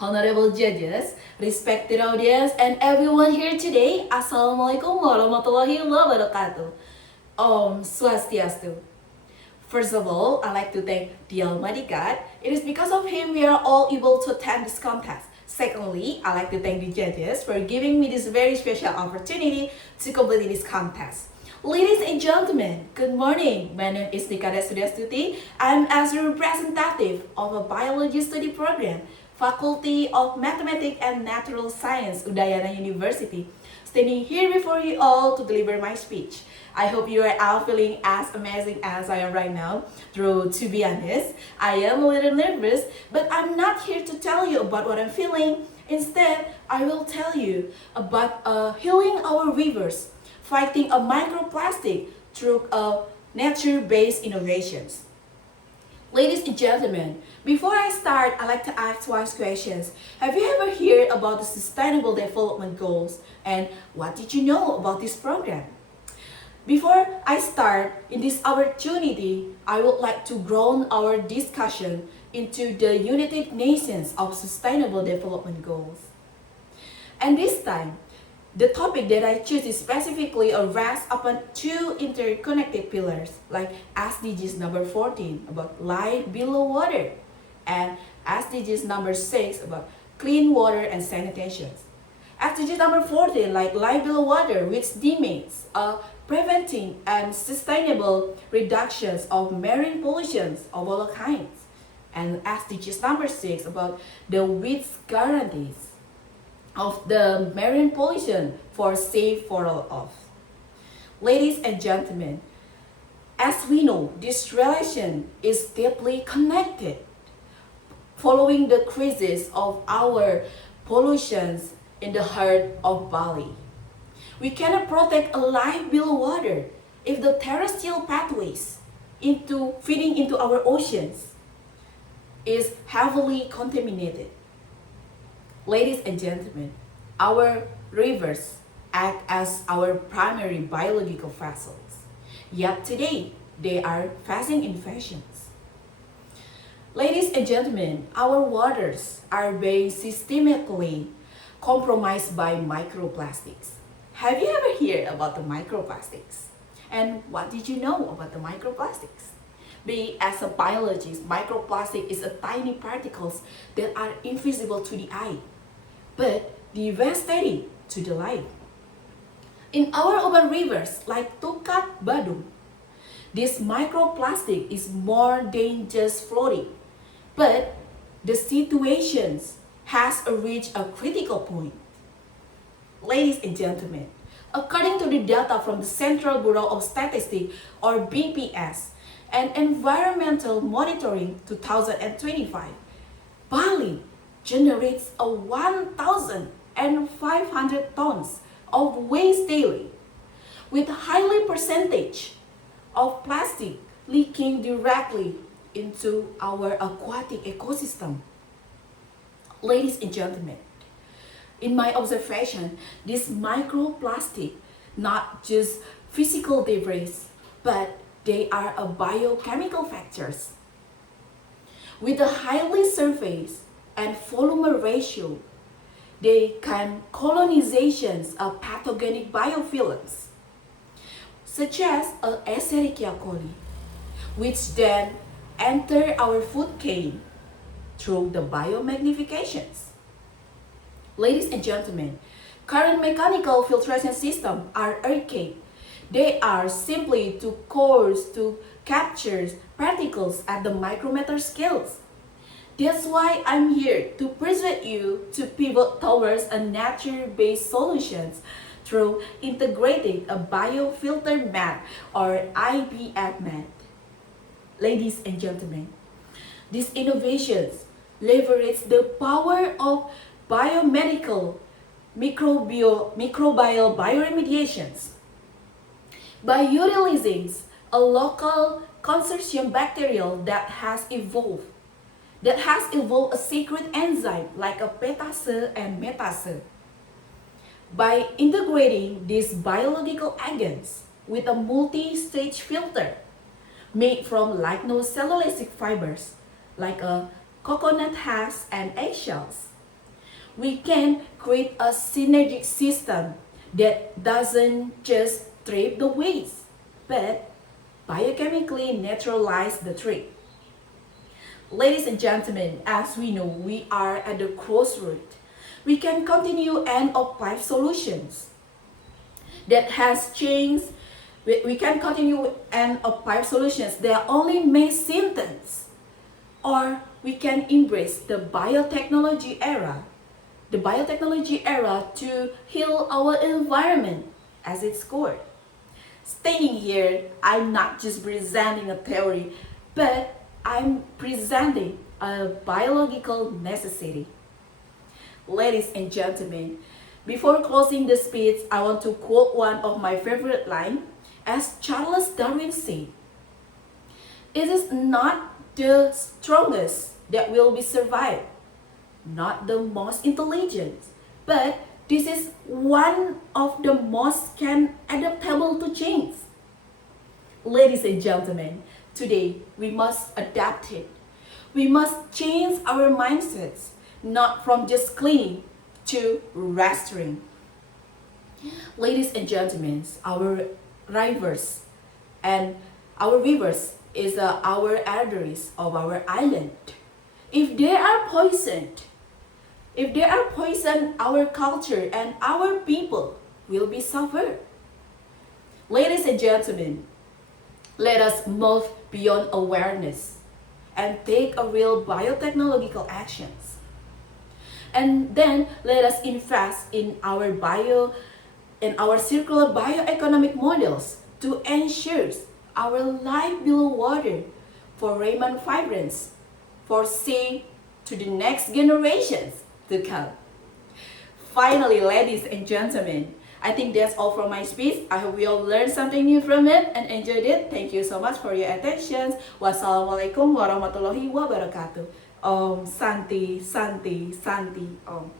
honorable judges, respected audience, and everyone here today. Assalamualaikum warahmatullahi wabarakatuh. Om Swastiastu. First of all, I'd like to thank the Almighty God. It is because of Him we are all able to attend this contest. Secondly, I'd like to thank the judges for giving me this very special opportunity to complete this contest. Ladies and gentlemen, good morning. My name is Kadek Widiastuti. I'm as a representative of a biology study program, Faculty of Mathematics and Natural Science, Udayana University, standing here before you all to deliver my speech. I hope you are all feeling as amazing as I am right now. Though, to be honest, I am a little nervous, but I'm not here to tell you about what I'm feeling. Instead, I will tell you about healing our rivers, fighting a microplastic through nature-based innovations. Ladies and gentlemen, before I start, I'd like to ask one question. Have you ever heard about the Sustainable Development Goals, and what did you know about this program? Before I start in this opportunity, I would like to ground our discussion into the United Nations of Sustainable Development Goals. And this time, the topic that I choose is specifically rests upon two interconnected pillars, like SDGs number 14 about life below water, and SDGs number 6 about clean water and sanitation. SDG number 14, like life below water, which demands preventing and sustainable reductions of marine pollutions of all kinds. And SDGs number 6 about the which guarantees of the marine pollution for safe for all of. Ladies and gentlemen, as we know, this relation is deeply connected. Following the crisis of our pollutions in the heart of Bali, we cannot protect a life below water if the terrestrial pathways feeding into our oceans is heavily contaminated. Ladies and gentlemen, our rivers act as our primary biological vessels, yet today they are facing infections. Ladies and gentlemen, our waters are being systematically compromised by microplastics. Have you ever heard about the microplastics? And what did you know about the microplastics? As a biologist, microplastic is a tiny particles that are invisible to the eye, but devastating to the life. In our urban rivers like Tukat, Badung, this microplastic is more than just floating, but the situation has reached a critical point. Ladies and gentlemen, according to the data from the Central Bureau of Statistics, or BPS, and Environmental Monitoring 2025, Bali generates 1,500 tons of waste daily, with a high percentage of plastic leaking directly into our aquatic ecosystem. Ladies and gentlemen, in my observation, this microplastic not just physical debris, but they are a biochemical factors. With a highly surface and volume ratio, they can colonizations of pathogenic biofilms, such as Escherichia coli, which then enter our food chain through the biomagnifications. Ladies and gentlemen, current mechanical filtration systems are archaic. They are simply too coarse to capture particles at the micrometer scales. That's why I'm here to persuade you to pivot towards a nature-based solutions through integrating a biofilter mat or IBF mat. Ladies and gentlemen, these innovations leverage the power of biomedical microbial bioremediations by utilizing a local consortium bacterial that has evolved a secret enzyme like a petase and metase. By integrating these biological agents with a multi-stage filter made from lignocellulosic fibers like a coconut husk and eggshells, we can create a synergic system that doesn't just trap the waste, but biochemically neutralize the threat. Ladies and gentlemen, as we know, we are at the crossroad. We can continue end of life solutions that has changed. We can continue end of life solutions that only make symptoms, or we can embrace the biotechnology era. The biotechnology era to heal our environment as its core. Standing here, I'm not just presenting a theory, but I'm presenting a biological necessity. Ladies and gentlemen, before closing the speech, I want to quote one of my favorite lines, as Charles Darwin said, "It is not the strongest that will be survived, not the most intelligent, but this is one of the most can adaptable to change." Ladies and gentlemen, today we must adapt it. We must change our mindsets, not from just cleaning to restoring. Ladies and gentlemen, our rivers and our rivers is our arteries of our island. If they are poisoned, our culture and our people will be suffered. Ladies and gentlemen, let us move beyond awareness and take a real biotechnological actions. And then let us invest in our circular bioeconomic models to ensure our life below water for Raymond Fibrants, for say to the next generations to come. Finally, ladies and gentlemen, I think that's all from my speech. I hope we all learned something new from it and enjoyed it. Thank you so much for your attention. Wassalamualaikum warahmatullahi wabarakatuh. Om Santi, Santi, Santi, Om.